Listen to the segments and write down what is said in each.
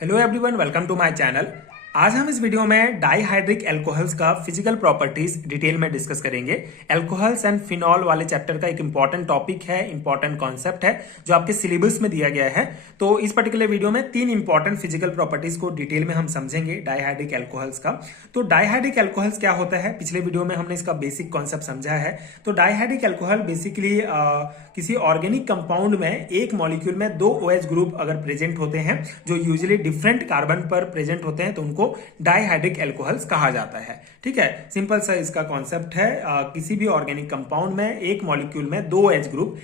Hello everyone, welcome to my channel. आज हम इस वीडियो में डाइहाइड्रिक एल्कोहल्स का फिजिकल प्रॉपर्टीज डिटेल में डिस्कस करेंगे। एल्कोहल्स एंड फिनॉल वाले चैप्टर का एक इंपॉर्टेंट टॉपिक है, इंपॉर्टेंट कॉन्सेप्ट है जो आपके सिलेबस में दिया गया है। तो इस पर्टिकुलर वीडियो में 3 इंपॉर्टेंट फिजिकल प्रॉपर्टीज को डिटेल में हम समझेंगे डाइहाइड्रिक एल्कोहल्स का। तो डाइहाइड्रिक एल्कोहल्स क्या होता है, पिछले वीडियो में हमने इसका बेसिक कॉन्सेप्ट समझा है। तो डाइहाइड्रिक एल्कोहल बेसिकली किसी ऑर्गेनिक कंपाउंड में एक मॉलिक्यूल में 2 OH ग्रुप अगर प्रेजेंट होते हैं जो यूजुअली डिफरेंट कार्बन पर प्रेजेंट होते हैं तो उनको डाइहाइड्रिक एल्कोहल्स कहा जाता है। ठीक है, सिंपल सा इसका कॉन्सेप्ट है। किसी भी ऑर्गेनिक कंपाउंड में एक मॉलिक्यूल में 2 OH group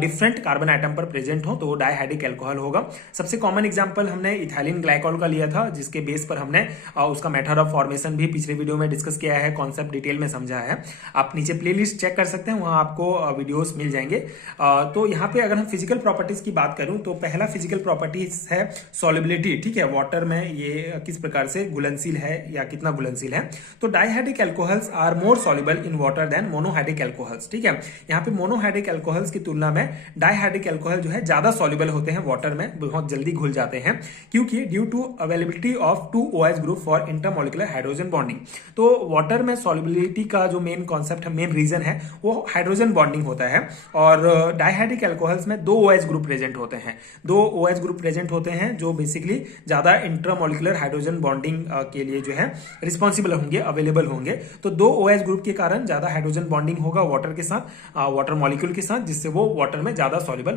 different carbon atom पर प्रेजेंट हो तो वो डाइहाइड्रिक एल्कोहल होगा। सबसे कॉमन एग्जांपल हमने इथाइलिन ग्लाइकॉल का लिया था, जिसके बेस पर हमने उसका मेथड ऑफ फॉर्मेशन भी पिछले वीडियो में डिस्कस किया है, कॉन्सेप्ट डिटेल में समझा है। आप नीचे प्लेलिस्ट चेक कर सकते हैं, वहां आपको वीडियोस मिल जाएंगे। तो यहाँ पे अगर हम फिजिकल प्रॉपर्टीज की बात करूं तो पहला फिजिकल प्रॉपर्टीज है सॉल्युबिलिटी। ठीक है, वाटर में ये किस प्रकार से घुलनशील है या कितना घुलनशील है। तो dihydric alcohols are more soluble in water than monohydric alcohols. ठीक है, यहाँ पे मोनोहाइड्रिक एल्कोहल्स की तुलना में डाइहाइड्रिक एल्कोहल जो है ज्यादा सॉल्युबल होते हैं वाटर में, बहुत जल्दी घुल जाते हैं, क्योंकि due to availability of 2 OH group for intermolecular hydrogen bonding. तो वाटर में सॉल्युबिलिटी का जो मेन कॉन्सेप्ट है, मेन रीजन है, वो हाइड्रोजन बॉन्डिंग होता है। और डाइहाइड्रिक एल्कोहल्स में 2 OH ग्रुप प्रेजेंट होते हैं, 2 OH ग्रुप प्रेजेंट होते हैं जो बेसिकली ज्यादा इंटरमॉलिक्यूलर हाइड्रोजन बॉन्डिंग के लिए जो है रिस्पॉन्सिबल होंगे, अवेलेबल होंगे। तो 2 OH ग्रुप के कारण ज्यादा हाइड्रोजन बॉन्डिंग होगा वाटर के साथ, वाटर मॉलिक्यूल के साथ, जिससे वो वाटर में ज्यादा सॉल्युबल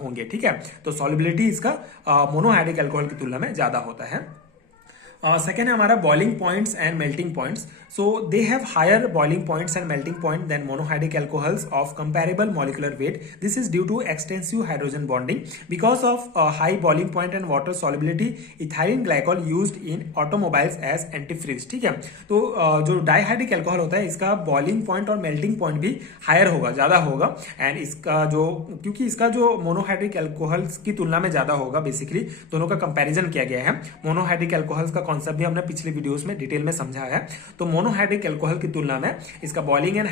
होंगे। ठीक है, तो सॉल्युबिलिटी इसका मोनोहाइड्रिक एल्कोहल की तुलना में ज्यादा होता है। सेकेंड है हमारा boiling points and melting points. So they have higher boiling points and melting point than monohydric alcohols of comparable molecular weight. This is due to extensive hydrogen bonding because of high boiling point and water solubility. Ethylene glycol used in automobiles as antifreeze. ठीक है, तो जो dihydric alcohol होता है इसका boiling point और melting point भी higher होगा, ज्यादा होगा। एंड इसका जो, क्योंकि इसका जो मोनोहाइड्रिक एल्कोहल्स की तुलना में ज्यादा होगा, बेसिकली दोनों का कंपेरिजन किया गया है। मोनोहाइड्रिक एल्कोहल्स का कॉन्सेप्ट भी हमने पिछले वीडियोस में डिटेल में समझा है। तो मोनोहाइड्रिक एल्कोहल की तुलना में इसका बॉइलिंग एंड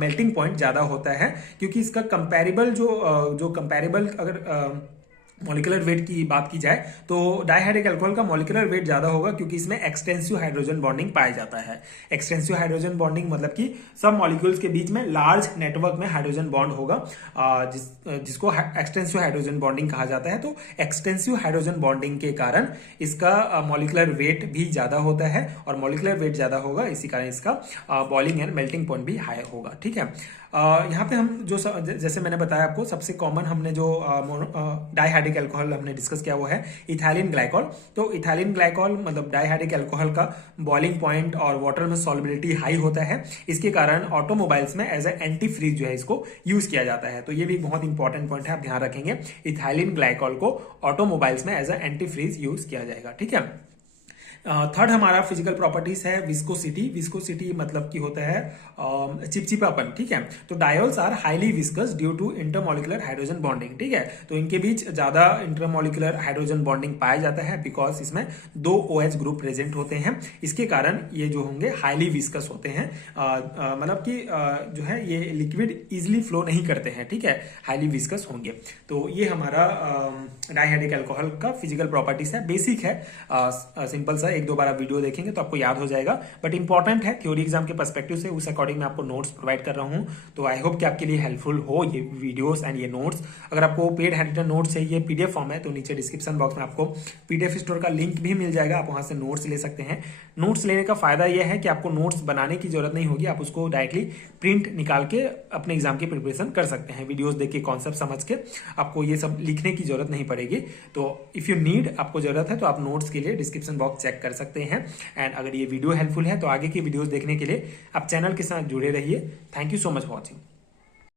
मेल्टिंग पॉइंट ज्यादा होता है, क्योंकि इसका कंपैरेबल जो कंपैरेबल अगर मॉलिक्यूलर वेट की बात की जाए तो डाइहाइड्रिक अल्कोहल का मॉलिक्यूलर वेट ज्यादा होगा, क्योंकि इसमें एक्सटेंसिव हाइड्रोजन बॉन्डिंग पाया जाता है। एक्सटेंसिव हाइड्रोजन बॉन्डिंग मतलब कि सब मॉलिक्यूल्स के बीच में लार्ज नेटवर्क में हाइड्रोजन बॉन्ड होगा, जिसको एक्सटेंसिव हाइड्रोजन बॉन्डिंग कहा जाता है। तो एक्सटेंसिव हाइड्रोजन बॉन्डिंग के कारण इसका मॉलिक्यूलर वेट भी ज्यादा होता है, और मॉलिक्यूलर वेट ज्यादा होगा, इसी कारण इसका बॉइलिंग एंड मेल्टिंग पॉइंट भी हाई होगा। ठीक है, यहाँ पे हम जो जैसे मैंने बताया आपको, सबसे कॉमन हमने जो डाइहाइड्रिक अल्कोहल हमने डिस्कस किया वो है इथाइलिन ग्लाइकॉल। तो इथाइलिन ग्लाइकॉल मतलब डाइहाइड्रिक अल्कोहल का बॉइलिंग पॉइंट और वाटर में सॉल्युबिलिटी हाई होता है, इसके कारण ऑटोमोबाइल्स में एज ए एंटी फ्रीज जो है इसको यूज किया जाता है। तो ये भी बहुत इंपॉर्टेंट पॉइंट है, आप ध्यान रखेंगे। इथाइलिन ग्लाइकॉल को ऑटोमोबाइल्स में as a antifreeze use किया जाएगा। ठीक है, थर्ड हमारा फिजिकल प्रॉपर्टीज है विस्कोसिटी। विस्कोसिटी मतलब कि होता है चिपचिपापन। ठीक है, तो diols are highly viscous due to intermolecular hydrogen bonding. ठीक है, तो इनके बीच ज्यादा इंटरमॉलिक्यूलर हाइड्रोजन बॉन्डिंग पाया जाता है, बिकॉज इसमें 2 OH ग्रुप प्रेजेंट होते हैं। इसके कारण ये जो होंगे हाईली विस्कस होते हैं, मतलब कि जो है ये लिक्विड इजिली फ्लो नहीं करते हैं। ठीक है, हाईली विस्कस होंगे। तो ये हमारा डाइहाइड्रिक अल्कोहल का फिजिकल प्रॉपर्टीज है, बेसिक है, सिंपल सा। 1-2 बार आप वीडियो देखेंगे तो आपको याद हो जाएगा, बट इंपॉर्टेंट है थ्योरी एग्जाम के पर्सपेक्टिव से, उस अकॉर्डिंग मैं आपको नोट्स प्रोवाइड कर रहा हूं। तो आई होप कि आपके लिए हेल्पफुल हो ये वीडियोस एंड ये नोट्स। अगर आपको पेड हैंडरिटन नोट्स चाहिए, PDF फॉर्म है, तो नीचे डिस्क्रिप्शन बॉक्स में आपको PDF स्टोर का लिंक भी मिल जाएगा, आप वहां से नोट्स ले सकते हैं। नोट्स लेने का फायदा यह है कि आपको नोट्स बनाने की जरूरत नहीं होगी, आप उसको डायरेक्टली प्रिंट निकाल के अपने एग्जाम की प्रिपरेशन कर सकते हैं। वीडियोस देख के, कॉन्सेप्ट समझ के, आपको ये सब लिखने की जरूरत नहीं पड़ेगी। तो इफ यू नीड, आपको जरूरत है, तो आप नोट्स के लिए डिस्क्रिप्शन बॉक्स चेक कर सकते हैं। एंड अगर ये वीडियो हेल्पफुल है तो आगे की वीडियोस देखने के लिए आप चैनल के साथ जुड़े रहिए। Thank you so much for watching.